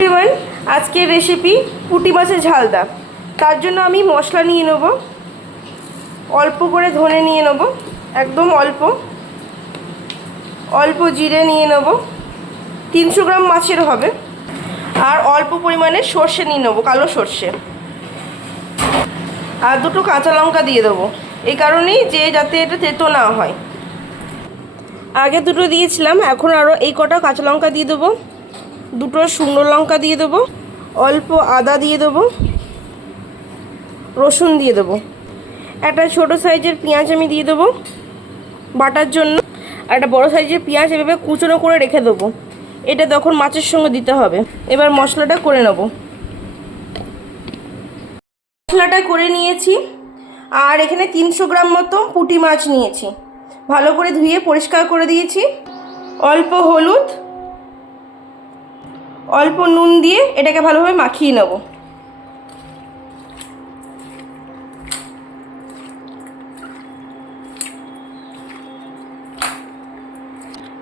Everyone, আজকের recipe পুঁটি মাছের ঝালদা। তার জন্য আমি মশলা নিয়ে নেব, অল্প করে ধনে নিয়ে নেব, একদম অল্প অল্প জিরে নিয়ে নেব, 300 গ্রাম মাছের হবে। আর অল্প পরিমাণে সর্ষে নিয়ে নেবো, কালো সর্ষে। আর দুটো কাঁচা লঙ্কা দিয়ে দেবো, এই কারণেই যে যাতে এটা তেতো না হয়। আগে দুটো দিয়েছিলাম, এখন আরও এই কটা কাঁচা লঙ্কা দিয়ে দেবো, দুটো শুকনো লঙ্কা দিয়ে দেবো, অল্প আদা দিয়ে দেবো, রসুন দিয়ে দেবো, একটা ছোটো সাইজের পেঁয়াজ আমি দিয়ে দেবো বাটার জন্য। আর একটা বড়ো সাইজের পেঁয়াজ এভাবে কুচনো করে রেখে দেবো, এটা তখন মাছের সঙ্গে দিতে হবে। এবার মশলাটা করে নেব। মশলাটা করে নিয়েছি, আর এখানে 300 গ্রাম মতো পুঁটি মাছ নিয়েছি, ভালো করে ধুয়ে পরিষ্কার করে দিয়েছি। অল্প হলুদ, অল্প নুন দিয়ে এটাকে ভালোভাবে মাখিয়ে নেব।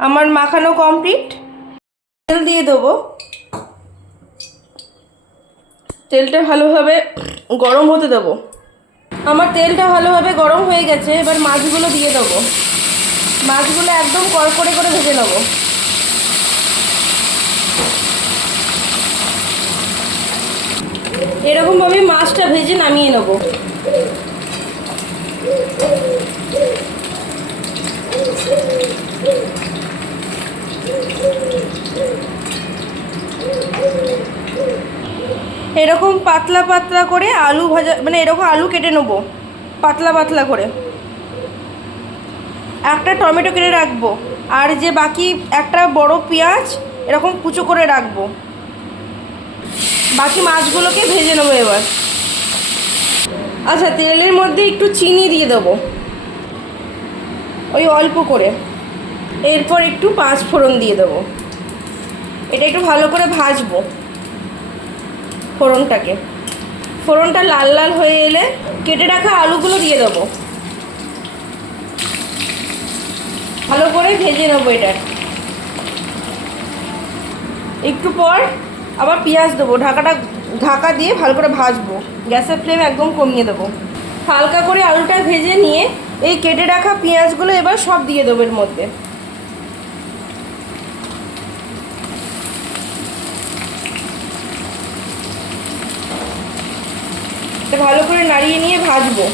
আমার মাখানো কমপ্লিট। তেল দিয়ে দেবো, তেলটা ভালোভাবে গরম হতে দেবো। আমার তেলটা ভালোভাবে গরম হয়ে গেছে, এবার মাছগুলো দিয়ে দেবো। মাছগুলো একদম কড়কড়ে করে ভেজে নেব। এরকমভাবে মাছটা ভেজে নামিয়ে নেব। এরকম পাতলা পাতলা করে আলু ভাজা, মানে এরকম আলু কেটে নেবো পাতলা পাতলা করে। একটা টমেটো কেটে রাখবো, আর যে বাকি একটা বড় পেঁয়াজ এরকম কুচো করে রাখবো। বাকি মাছগুলোকে ভেজে নেবো এবার। আচ্ছা, তেলের মধ্যে একটু চিনি দিয়ে দেবো, ওই অল্প করে। এরপর একটু 5 ফোড়ন দিয়ে দেবো। এটা একটু ভালো করে ভাজবো ফোড়নটাকে। ফোড়নটা লাল লাল হয়ে এলে কেটে রাখা আলুগুলো দিয়ে দেবো, ভালো করে ভেজে নেবো। এটা একটু পর আবার পেঁয়াজ দেবো, ঢাকা দিয়ে ভালো করে ভাজবো। গ্যাসের ফ্লেম একদম কমিয়ে দেবো। হালকা করে আলুটা ভেজে নিয়ে এই কেটে রাখা পেঁয়াজগুলো এবার সব দিয়ে দেবো এর মধ্যে। ভালো করে নাড়িয়ে নিয়ে ভাজবো।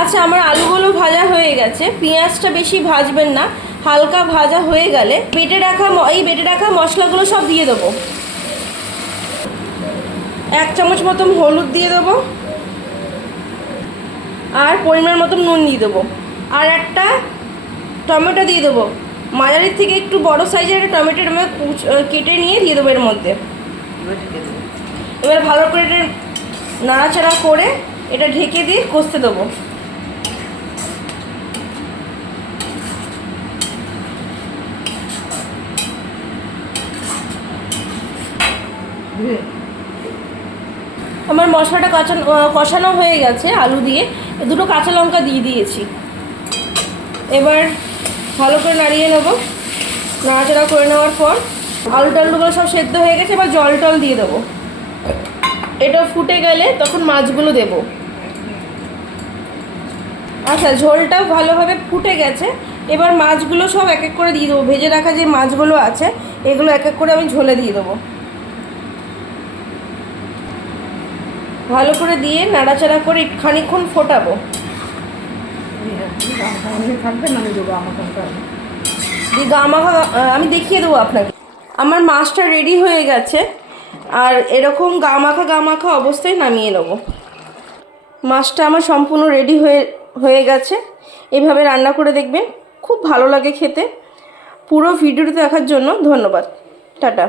আচ্ছা, আমার আলুগুলো ভাজা হয়ে গেছে। পেঁয়াজটা বেশি ভাজবেন না, হালকা ভাজা হয়ে গেলে বেটে রাখা মশলাগুলো সব দিয়ে দেবো। 1 চামচ মতন হলুদ দিয়ে দেবো, আর পরিমাণ মতন নুন দিয়ে দেবো। আর একটা টমেটো দিয়ে দেবো, মাঝারির থেকে একটু বড় সাইজের একটা টমেটো কেটে নিয়ে দিয়ে দেবো এর মধ্যে। এবার ভালো করে এটা নাড়াচাড়া করে এটা ঢেকে দিয়ে কষতে দেবো। আমার মশলাটা কষানো হয়ে গেছে আলু দিয়ে। দুটো কাঁচা লঙ্কা দিয়ে দিয়েছি। এবার ভালো করে নাড়িয়ে নেব। নাড়াচাড়া করে নেওয়ার পর আলু টালুগুলো সব সেদ্ধ হয়ে গেছে, এবার জল টল দিয়ে দেবো। এটা ফুটে গেলে তখন মাছগুলো দেবো। আচ্ছা, ঝোলটা ভালোভাবে ফুটে গেছে, এবার মাছগুলো সব এক এক করে দিয়ে দেবো। ভেজে রাখা যে মাছগুলো আছে এগুলো এক এক করে আমি ঝোলে দিয়ে দেবো। ভালো করে দিয়ে নাড়াচাড়া করে খানিকক্ষণ ফোটাবো। আমি দেখিয়ে দেবো আপনাকে। আমার মাছটা রেডি হয়ে গেছে, আর এরকম গা মাখা অবস্থায় নামিয়ে নেবো। মাছটা আমার সম্পূর্ণ রেডি হয়ে গেছে। এভাবে রান্না করে দেখবেন, খুব ভালো লাগে খেতে। পুরো ভিডিওটি দেখার জন্য ধন্যবাদ। টাটা।